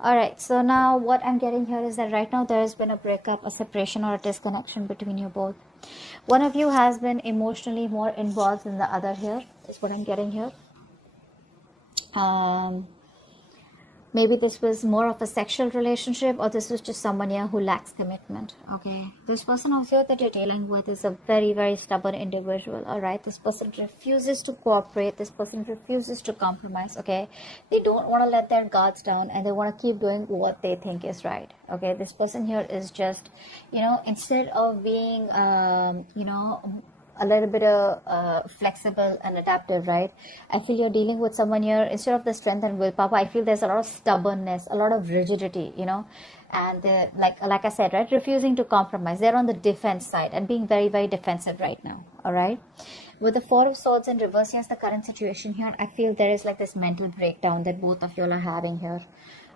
All right, so now what I'm getting here is that right now there has been a breakup, a separation, or a disconnection between you both. One of you has been emotionally more involved than the other here, is what I'm getting here. Maybe this was more of a sexual relationship, or this was just someone here who lacks commitment. Okay, this person out here that you're dealing with is a very, very stubborn individual. All right, this person refuses to cooperate. This person refuses to compromise. Okay, they don't want to let their guards down, and they want to keep doing what they think is right. Okay, this person here is just, instead of being, a little bit of flexible and adaptive, right? I feel you're dealing with someone here, instead of the strength and willpower, I feel there's a lot of stubbornness, a lot of rigidity, and like I said, right, refusing to compromise. They're on the defense side and being very, very defensive right now. All right, with the Four of Swords in reverse, here's the current situation here. I feel there is like this mental breakdown that both of you are having here,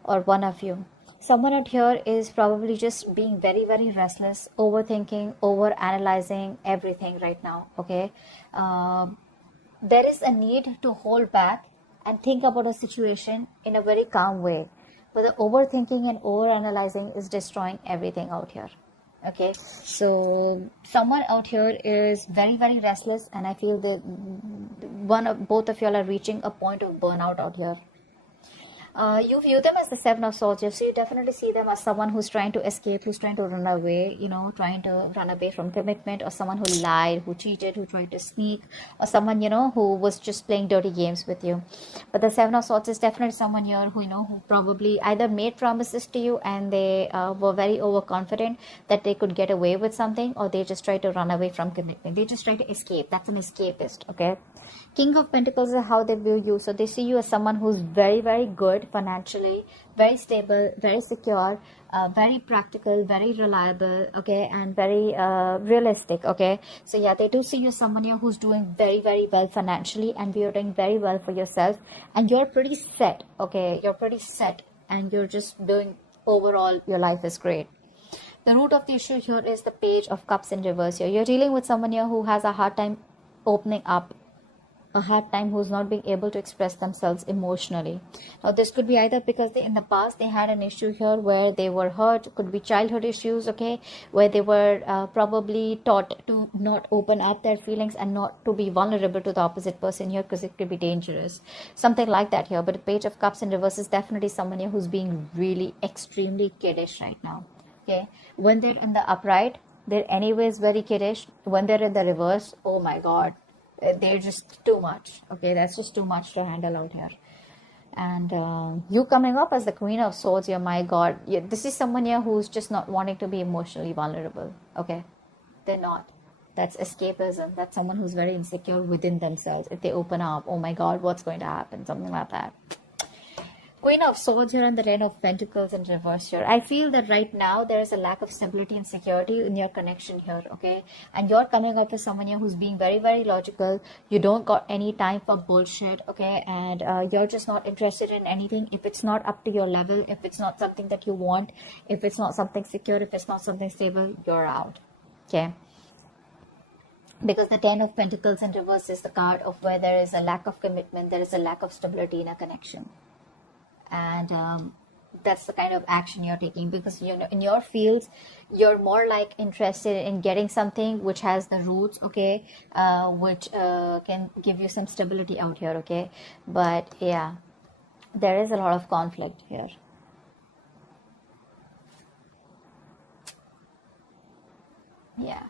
or one of you. Someone out here is probably just being very, very restless, overthinking, over analyzing everything right now. Okay, there is a need to hold back and think about a situation in a very calm way, but the overthinking and over analyzing is destroying everything out here. Okay, so someone out here is very, very restless, and I feel that both of you are reaching a point of burnout out here. You view them as the Seven of Swords, so you definitely see them as someone who's trying to escape, who's trying to run away, trying to run away from commitment, or someone who lied, who cheated, who tried to sneak, or someone, who was just playing dirty games with you. But the Seven of Swords is definitely someone here who, who probably either made promises to you and they were very overconfident that they could get away with something, or they just tried to run away from commitment. They just try to escape. That's an escapist, okay? King of Pentacles is how they view you. So they see you as someone who's very, very good financially, very stable, very secure, very practical, very reliable, okay, and very realistic, okay. So yeah, they do see you as someone here who's doing very, very well financially, and you're doing very well for yourself, and you're pretty set, okay. You're pretty set, and you're just doing overall, your life is great. The root of the issue here is the Page of Cups in reverse here. You're dealing with someone here who has a hard time opening up, a hard time, who's not being able to express themselves emotionally. Now this could be either because in the past they had an issue here where they were hurt, could be childhood issues, okay, where they were probably taught to not open up their feelings and not to be vulnerable to the opposite person here, because it could be dangerous, something like that here. But the Page of Cups in reverse is definitely someone here who's being really extremely kiddish right now, okay. When they're in the upright, they're anyways very kiddish. When they're in the reverse, oh my god, they're just too much, okay. That's just too much to handle out here. And you coming up as the Queen of Swords here, my god, this is someone here who's just not wanting to be emotionally vulnerable, okay. They're not. That's escapism. That's someone who's very insecure within themselves. If they open up, oh my god, what's going to happen, something like that. Queen of Swords here and the Ten of Pentacles in reverse here. I feel that right now there is a lack of stability and security in your connection here, okay? And you're coming up with someone here who's being very, very logical. You don't got any time for bullshit, okay? And you're just not interested in anything. If it's not up to your level, if it's not something that you want, if it's not something secure, if it's not something stable, you're out, okay? Because the Ten of Pentacles in reverse is the card of where there is a lack of commitment, there is a lack of stability in a connection. And that's the kind of action you're taking, because in your fields you're more like interested in getting something which has the roots, okay, which can give you some stability out here, okay. But yeah, there is a lot of conflict here. Yeah,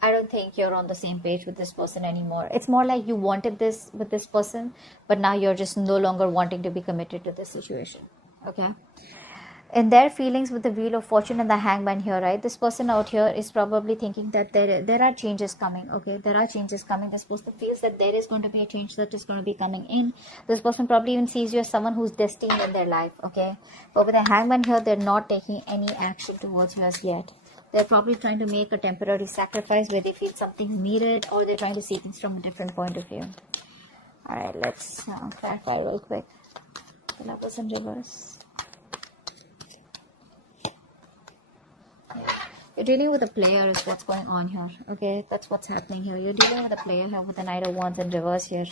I don't think you're on the same page with this person anymore. It's more like you wanted this with this person, but now you're just no longer wanting to be committed to this situation, okay. In their feelings with the Wheel of Fortune and the Hangman here, right, this person out here is probably thinking that there are changes coming, okay. There are changes coming. This person feels that there is going to be a change that is going to be coming in. This person probably even sees you as someone who's destined in their life, okay. But with the Hangman here, they're not taking any action towards you as yet. They're probably trying to make a temporary sacrifice where they feel something's needed, or they're trying to see things from a different point of view. All right, let's clarify real quick. The Lovers in reverse. Yeah. You're dealing with a player is what's going on here, okay? That's what's happening here. You're dealing with a player here with the Knight of Wands in reverse here.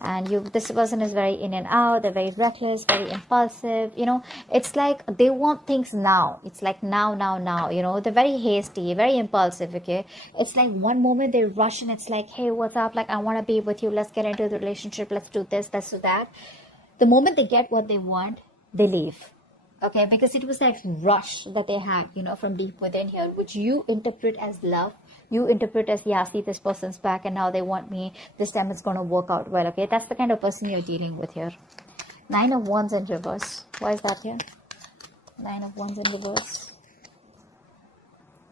And this person is very in and out, they're very reckless, very impulsive, it's like they want things now. It's like now, they're very hasty, very impulsive, okay? It's like one moment they rush and it's like, hey, what's up, like I want to be with you, let's get into the relationship, let's do this, let's do that. The moment they get what they want, they leave. Okay, because it was like rush that they had, from deep within here, which you interpret as love. You interpret as, yeah, see, this person's back and now they want me. This time it's going to work out well, okay? That's the kind of person you're dealing with here. 9 of Wands in reverse. Why is that here? 9 of Wands in reverse.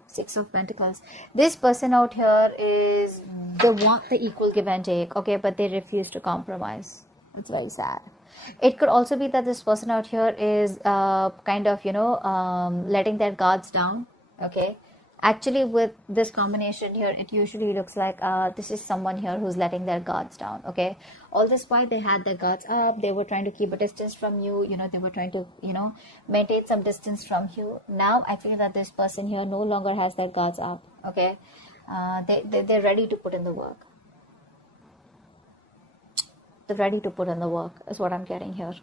6 of Pentacles. This person out here they want the equal give and take, okay? But they refuse to compromise. It's very sad. It could also be that this person out here is kind of, letting their guards down, okay? Actually, with this combination here, it usually looks like this is someone here who's letting their guards down, okay? All this while they had their guards up, they were trying to keep a distance from you, they were trying to, maintain some distance from you. Now, I feel that this person here no longer has their guards up, okay? They're ready to put in the work. They're ready to put in the work, is what I'm getting here.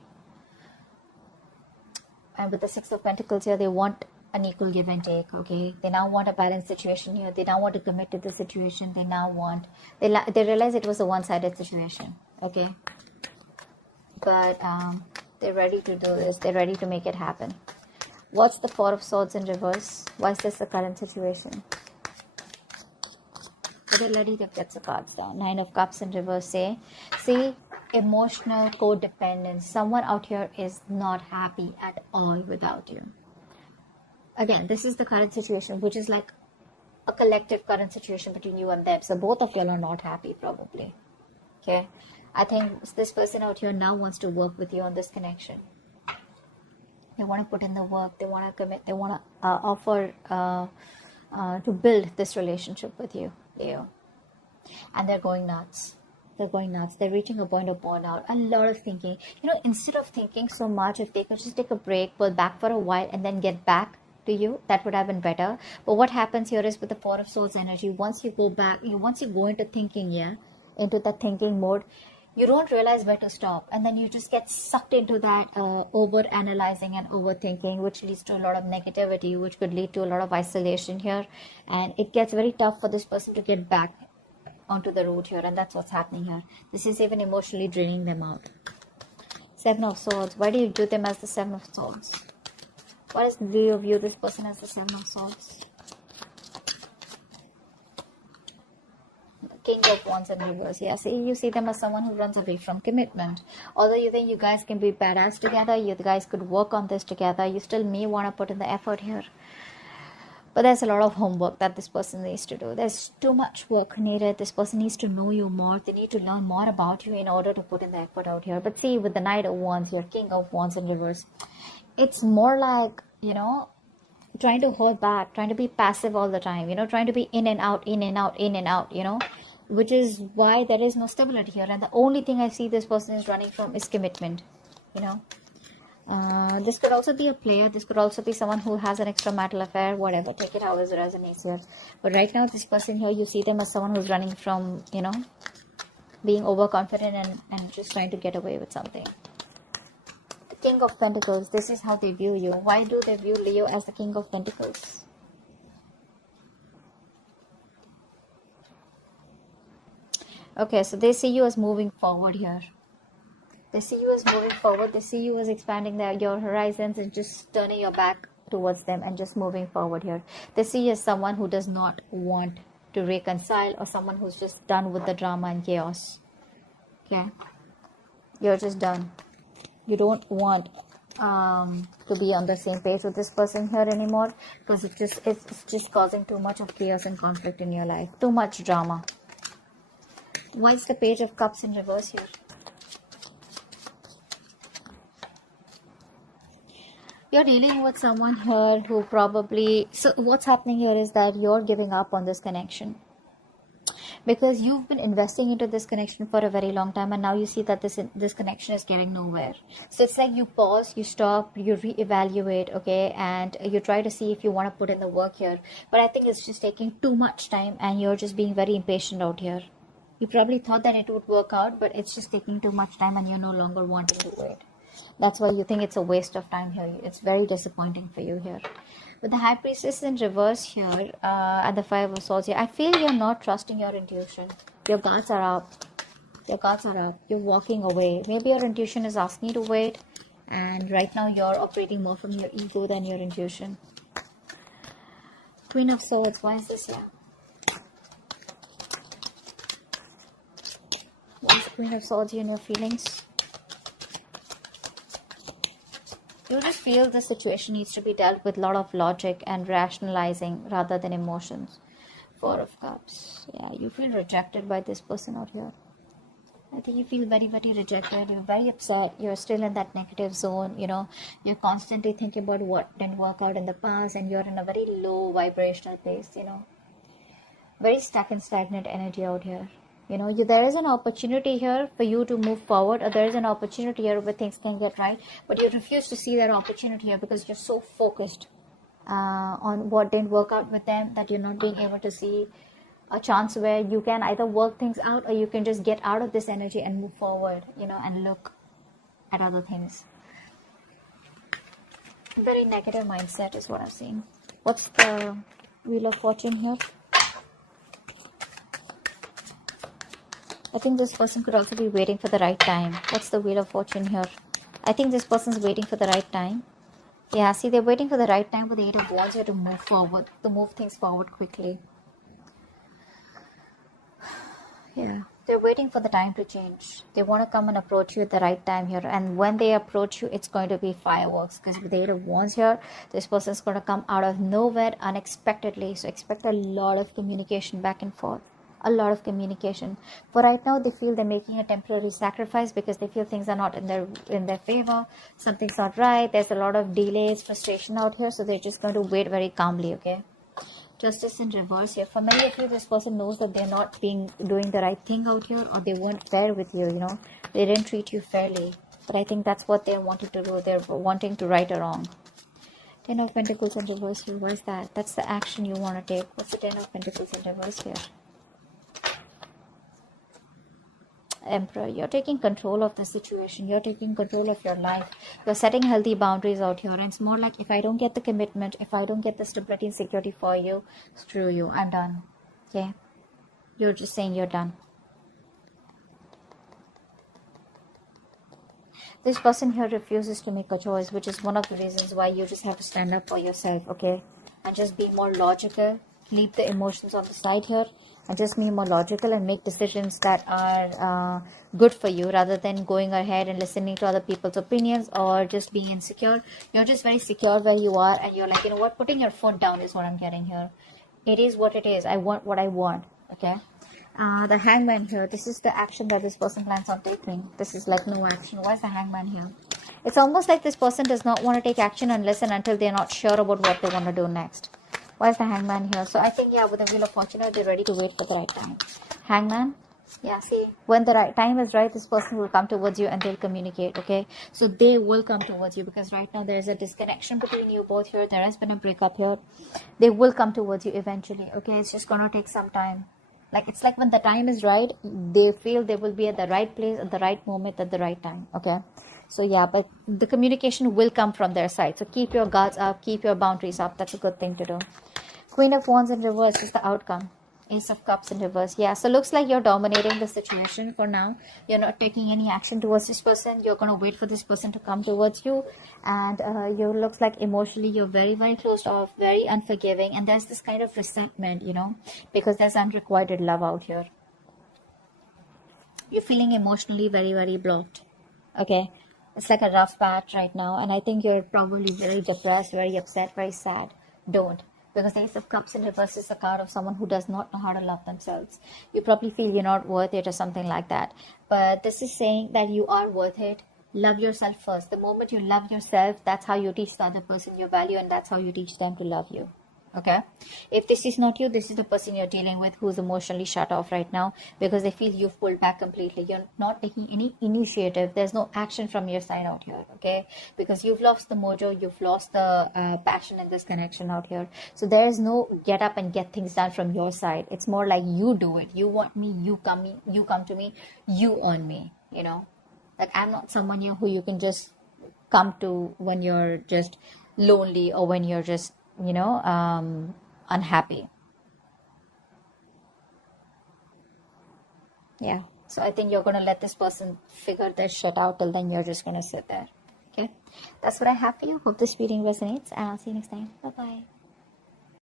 And with the 6 of Pentacles here, they want an equal give and take, okay? They now want a balanced situation here. They now want to commit to the situation. They now want, they realize it was a one-sided situation, okay? But they're ready to do this. They're ready to make it happen. What's the 4 of Swords in reverse? Why is this the current situation? But they're ready to get the cards down. 9 of Cups in reverse, see, emotional codependence. Someone out here is not happy at all without you. Again, this is the current situation, which is like a collective current situation between you and them. So both of you are not happy, probably. Okay. I think this person out here now wants to work with you on this connection. They want to put in the work. They want to commit. They want to offer to build this relationship with you, Leo. And they're going nuts. They're going nuts. They're reaching a point of burnout. A lot of thinking. Instead of thinking so much, if they could just take a break, pull back for a while, and then get back to you, that would have been better. But what happens here is with the 4 of Swords energy, once you go back, once you go into thinking, into that thinking mode, you don't realize where to stop, and then you just get sucked into that over analyzing and overthinking, which leads to a lot of negativity, which could lead to a lot of isolation here, and it gets very tough for this person to get back onto the road here, and that's what's happening here. This is even emotionally draining them out. 7 of Swords. Why do you do them as the 7 of Swords? Why does Leo view this person as the 7 of Swords? King of Wands in reverse. Yeah, see, you see them as someone who runs away from commitment. Although you think you guys can be badass together, you guys could work on this together, you still may want to put in the effort here. But there's a lot of homework that this person needs to do. There's too much work needed. This person needs to know you more. They need to learn more about you in order to put in the effort out here. But see, with the Knight of Wands here, King of Wands in reverse, it's more like, trying to hold back, trying to be passive all the time, trying to be in and out, which is why there is no stability here. And the only thing I see this person is running from is commitment, This could also be a player. This could also be someone who has an extramarital affair, whatever. Take it however it resonates here. But right now, this person here, you see them as someone who's running from, being overconfident and just trying to get away with something. King of Pentacles, this is how they view you. Why do they view Leo as the King of Pentacles? Okay, so they see you as moving forward here. They see you as moving forward. They see you as expanding your horizons and just turning your back towards them and just moving forward here. They see you as someone who does not want to reconcile, or someone who's just done with the drama and chaos. Okay? You're just done. You don't want to be on the same page with this person here anymore, because it's just causing too much of chaos and conflict in your life. Too much drama. Why is the Page of Cups in reverse here? You're dealing with someone here who probably... So what's happening here is that you're giving up on this connection, because you've been investing into this connection for a very long time, and now you see that this connection is getting nowhere. So it's like you pause, you stop, you reevaluate, okay, and you try to see if you want to put in the work here. But I think it's just taking too much time, and you're just being very impatient out here. You probably thought that it would work out, but it's just taking too much time and you're no longer wanting to wait. That's why you think it's a waste of time here. It's very disappointing for you here. With the High Priestess in reverse here, and the Five of Swords here, I feel you're not trusting your intuition. Your guards are up. Your guards are up. You're walking away. Maybe your intuition is asking you to wait, and right now you're operating more from your ego than your intuition. Queen of Swords, why is this here? Why is the Queen of Swords here in your feelings? You just feel the situation needs to be dealt with a lot of logic and rationalizing rather than emotions. Four of Cups. Yeah, you feel rejected by this person out here. I think you feel very, very rejected. You're very upset. You're still in that negative zone. You know, you're constantly thinking about what didn't work out in the past, and you're in a very low vibrational place, you know. Very stuck and stagnant energy out here. You know, there is an opportunity here for you to move forward, or there is an opportunity here where things can get right, but you refuse to see that opportunity here because you're so focused on what didn't work out with them that you're not being able to see a chance where you can either work things out, or you can just get out of this energy and move forward, you know, and look at other things. Very negative mindset is what I'm seeing. What's the Wheel of Fortune here? I think this person could also be waiting for the right time. What's the Wheel of Fortune here? I think this person's waiting for the right time. Yeah, see, they're waiting for the right time with the Eight of Wands here to move forward, to move things forward quickly. Yeah, they're waiting for the time to change. They want to come and approach you at the right time here. And when they approach you, it's going to be fireworks. Because with the Eight of Wands here, this person's going to come out of nowhere unexpectedly. So expect a lot of communication back and forth. A lot of communication. For right now, they feel they're making a temporary sacrifice because they feel things are not in their favor. Something's not right. There's a lot of delays, frustration out here. So they're just going to wait very calmly, okay? Justice in reverse here. For many of you, this person knows that they're not doing the right thing out here, or they weren't fair with you, you know. They didn't treat you fairly. But I think that's what they're wanting to do. They're wanting to right a wrong. Ten of Pentacles in reverse here. What is that? That's the action you want to take. What's the Ten of Pentacles in reverse here? Emperor, you're taking control of the situation. You're taking control of your life. You're setting healthy boundaries out here. And it's more like, if I don't get the commitment, if I don't get the stability and security for you, screw you. I'm done. Okay? You're just saying you're done. This person here refuses to make a choice, which is one of the reasons why you just have to stand up for yourself, okay? And just be more logical. Leave the emotions on the side here. And just be more logical and make decisions that are good for you, rather than going ahead and listening to other people's opinions or just being insecure. You're just very secure where you are, and you're like, you know what, putting your foot down is what I'm getting here. It is what it is. I want what I want, okay? The Hangman here, this is the action that this person plans on taking. This is like no action. Why is the Hangman here? It's almost like this person does not want to take action unless and until they're not sure about what they want to do next. Why is the Hangman here? So I think, yeah, with the Wheel of Fortune, they're ready to wait for the right time. Hangman, yeah, see, when the right time is right, this person will come towards you and they'll communicate, okay? So they will come towards you, because right now there's a disconnection between you both here. There has been a breakup here. They will come towards you eventually, okay? It's just gonna take some time. Like, it's like when the time is right, they feel they will be at the right place at the right moment at the right time, okay? So yeah, but the communication will come from their side. So keep your guards up, keep your boundaries up. That's a good thing to do. Queen of Wands in reverse is the outcome. Ace of Cups in reverse. Yeah, so looks like you're dominating the situation for now. You're not taking any action towards this person. You're going to wait for this person to come towards you. And you looks like emotionally you're very, very closed off, very unforgiving. And there's this kind of resentment, you know, because there's unrequited love out here. You're feeling emotionally very, very blocked. Okay. It's like a rough patch right now. And I think you're probably very depressed, very upset, very sad. Don't. Because the Ace of Cups in reverse is a card of someone who does not know how to love themselves. You probably feel you're not worth it or something like that. But this is saying that you are worth it. Love yourself first. The moment you love yourself, that's how you teach the other person your value, and that's how you teach them to love you. Okay, if this is not you, this is the person you're dealing with who's emotionally shut off right now because they feel you've pulled back completely. You're not taking any initiative. There's no action from your side out here. Okay, because you've lost the mojo, you've lost the passion in this connection out here. So there is no get up and get things done from your side. It's more like you do it. You want me, you come to me, you own me. You know, like I'm not someone here who you can just come to when you're just lonely or when you're just unhappy. Yeah, so I think you're gonna let this person figure their shit out. Till then you're just gonna sit there. Okay, that's what I have for you. Hope this reading resonates, and I'll see you next time. Bye bye.